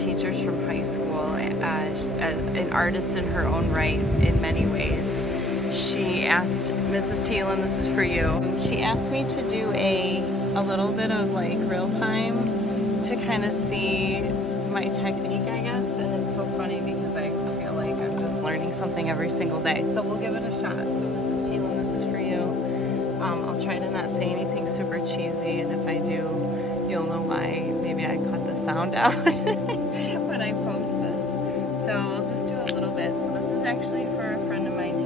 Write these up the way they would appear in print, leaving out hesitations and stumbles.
teachers from high school, an artist in her own right in many ways. She asked, Mrs. Thielen, this is for you. She asked me to do a little bit of like real time to kind of see my technique, I guess. And it's so funny because I feel like I'm just learning something every single day. So we'll give it a shot. So Mrs. Thielen, this is for you. I'll try to not say anything super cheesy, and if I do, you'll know why. Maybe I cut the sound out when I post this. So we'll just do a little bit. So this is actually for a friend of mine.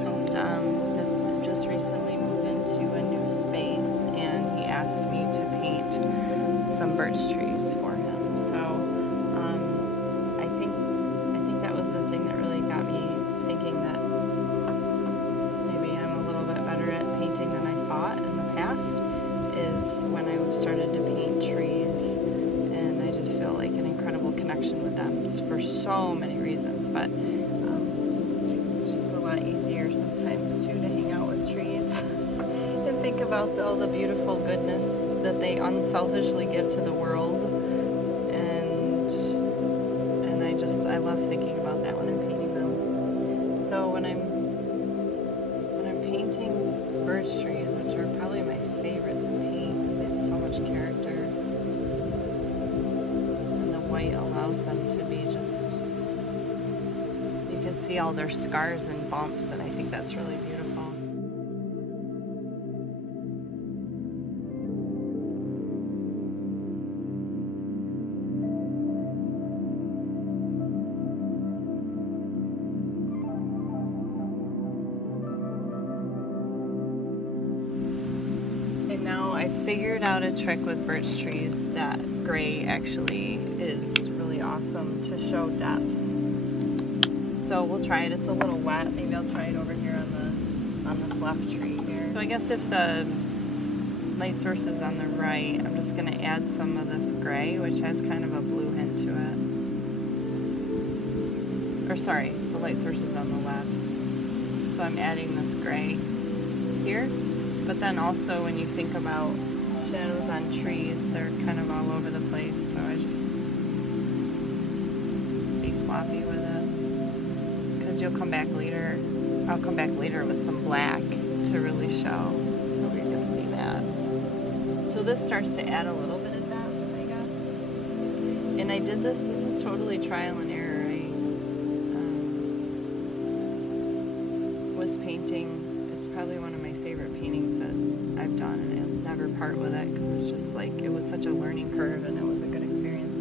Just recently moved into a new space, and he asked me to paint some birch trees for him. So I think that was the thing that really got me thinking that maybe I'm a little bit better at painting than I thought in the past, is when I started to paint trees, and I just feel like an incredible connection with them for so many reasons. But it's just a lot easier sometimes too to hang out with trees and think about all the beautiful goodness that they unselfishly give to the world. And I love thinking about that when I'm painting them. So when I'm painting birch trees, which are probably my favorite to paint because they have so much character, and the white allows them to be just, you can see all their scars and bumps, and I think that's really beautiful. And now I figured out a trick with birch trees that gray actually is really awesome to show depth. So we'll try it. It's a little wet. Maybe I'll try it over here on this left tree here. So I guess if the light source is on the right, I'm just going to add some of this gray, which has kind of a blue hint to it. Or sorry, the light source is on the left. So I'm adding this gray here. But then also when you think about shadows on trees, they're kind of all over the place, so I just be sloppy with it. Because you'll come back later, I'll come back later with some black to really show. Hope you can see that. So this starts to add a little bit of depth, I guess. And I did this is totally trial and error. I was painting, it's probably one of my favorite paintings that I've done, and I'll never part with it because it's just like, it was such a learning curve and it was a good experience.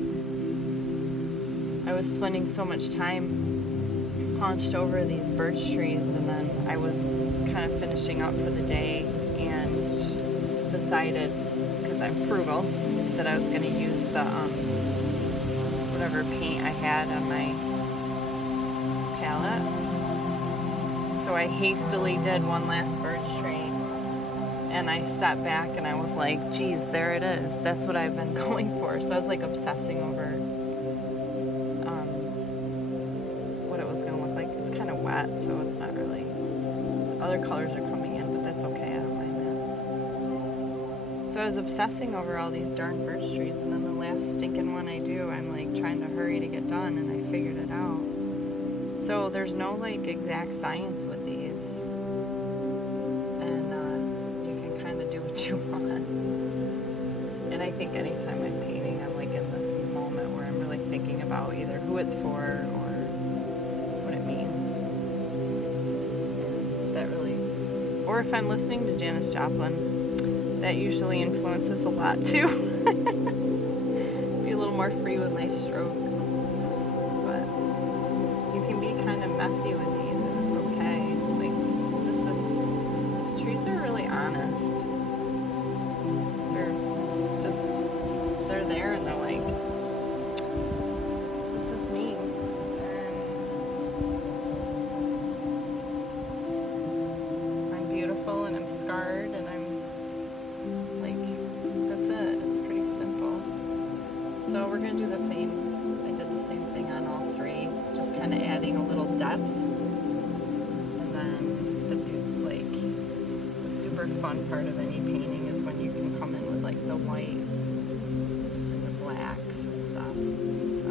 I was spending so much time hunched over these birch trees, and then I was kind of finishing up for the day and decided, because I'm frugal, that I was going to use the whatever paint I had on my palette. So I hastily did one last birch tree, and I stepped back and I was like, geez, there it is. That's what I've been going for. So I was like obsessing over what it was going to look like. It's kind of wet, so it's not really, other colors are coming in, but that's okay, I don't mind that. So I was obsessing over all these darn birch trees, and then the last stinking one I do, I'm like trying to hurry to get done, and I figured it out. So there's no like exact science with these, and you can kind of do what you want. And I think anytime I'm painting, I'm like in this moment where I'm really thinking about either who it's for or what it means. And that really, or if I'm listening to Janis Joplin, that usually influences a lot too. Be a little more free with my strokes. Kind of messy with these, and it's okay. Like, the trees are really honest. They're there, and they're like, this is me. And I'm beautiful, and I'm scarred, and I'm like, that's it. It's pretty simple. So we're gonna do the same. I did the same thing on all three. Just kind of adding a little depth, and then the super fun part of any painting is when you can come in with like the white and the blacks and stuff. So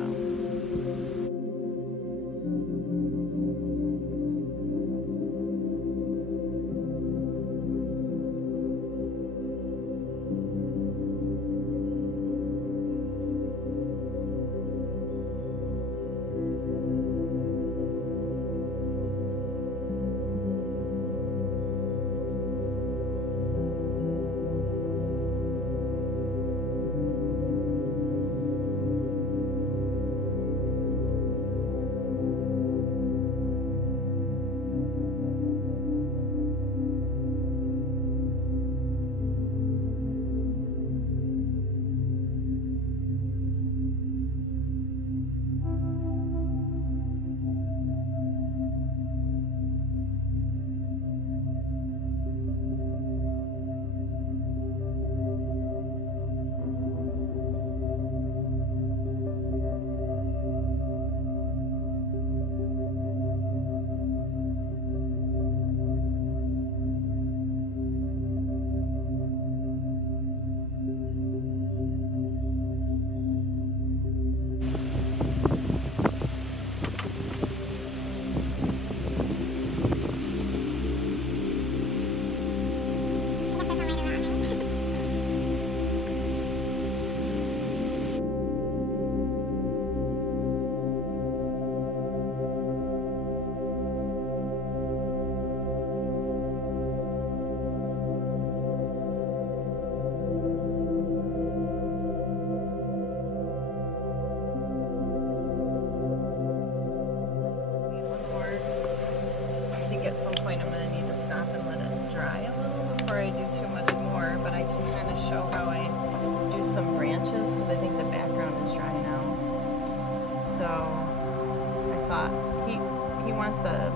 he wants a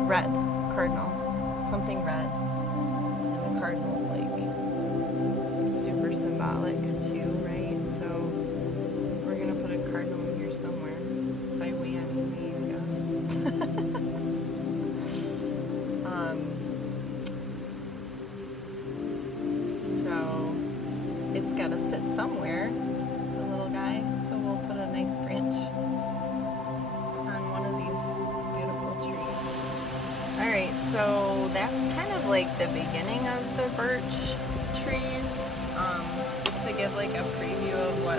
red cardinal, something red, and the cardinal's like super symbolic too, right? So we're gonna put a cardinal in here somewhere. By we, I mean me, I guess. So it's gotta sit somewhere, the little guy. So we'll put a nice branch on one of these beautiful trees. All right, so that's kind of like the beginning of the birch trees. Just to give like a preview of what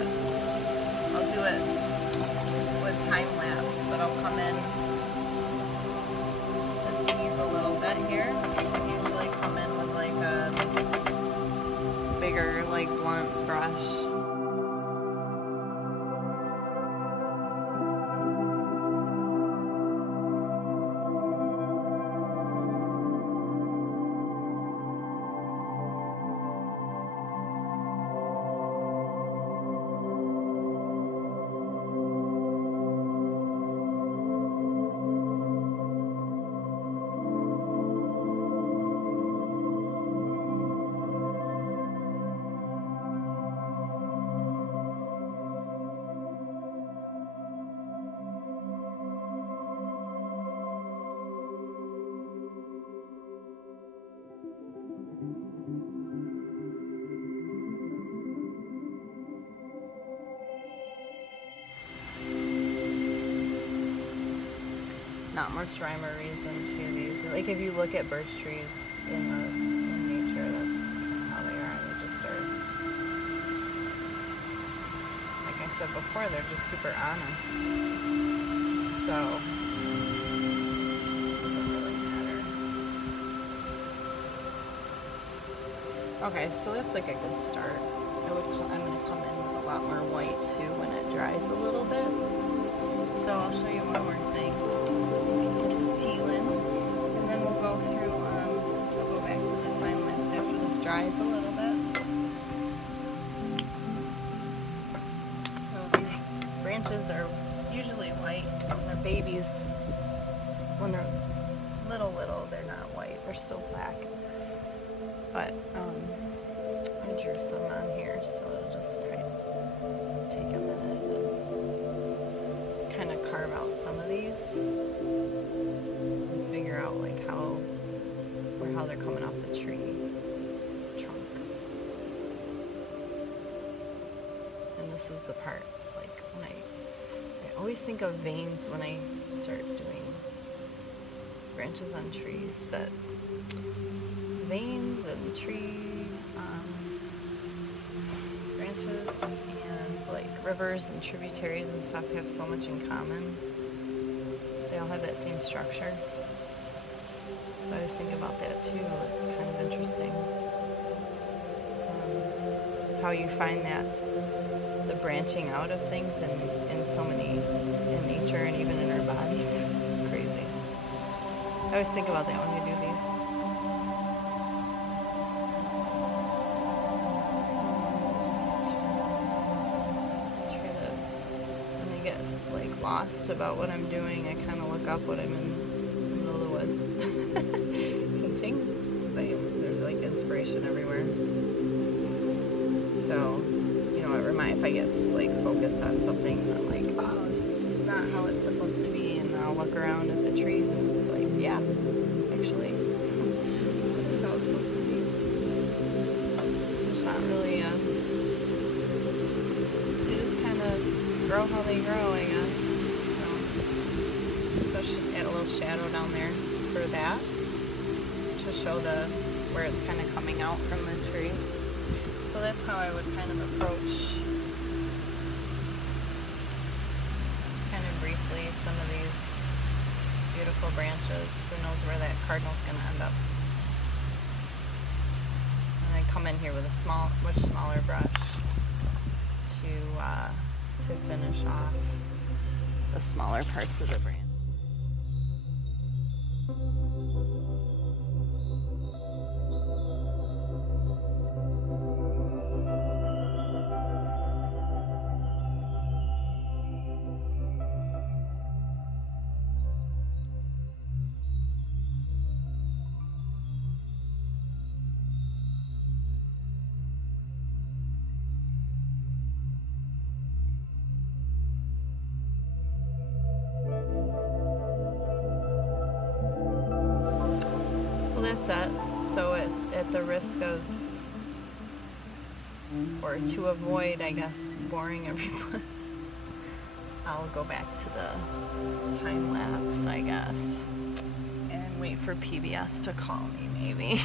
I'll do it with time lapse, but I'll come in just to tease a little bit here. I usually come in with like a bigger, like blunt brush. Not much rhyme or reason to these. Like if you look at birch trees in nature, that's how they are. They just are, like I said before, they're just super honest. So it doesn't really matter. Okay, so that's like a good start. I'm gonna come in with a lot more white too when it dries a little bit. So I'll show you one more thing. Teelan, and then we'll go through, we'll go back to the time lapse after this dries a little bit. So these branches are usually white. When they're babies, when they're little, they're not white, they're still black. But I drew some on here, so it'll just probably take a minute to kind of carve out some of these. Figure out like how they're coming off the tree trunk. And this is the part, like when I always think of veins when I start doing branches on trees, that veins and tree branches and like rivers and tributaries and stuff have so much in common. They all have that same structure. So I always think about that too. It's kind of interesting how you find that the branching out of things in so many in nature and even in our bodies. It's crazy. I always think about that when I do these. Just try to, when I get like lost about what I'm doing, I kind of look up what I'm in the middle of the woods painting. There's like inspiration everywhere. So, you know, if I get like focused on something, I'm like, oh, this is not how it's supposed to be, and I'll look around at the trees and it's like, yeah, actually, this is how it's supposed to be. It's not really, they just kind of grow how they grow, I guess. So just add a little shadow down there for that to show where it's kind of coming out from the tree. So that's how I would kind of approach, kind of briefly, some of these beautiful branches. Who knows where that cardinal's going to end up. And I come in here with a much smaller brush to finish off the smaller parts of the branch. that's it. So at the risk of, or to avoid, I guess, boring everyone, I'll go back to the time lapse, I guess, and wait for PBS to call me, maybe.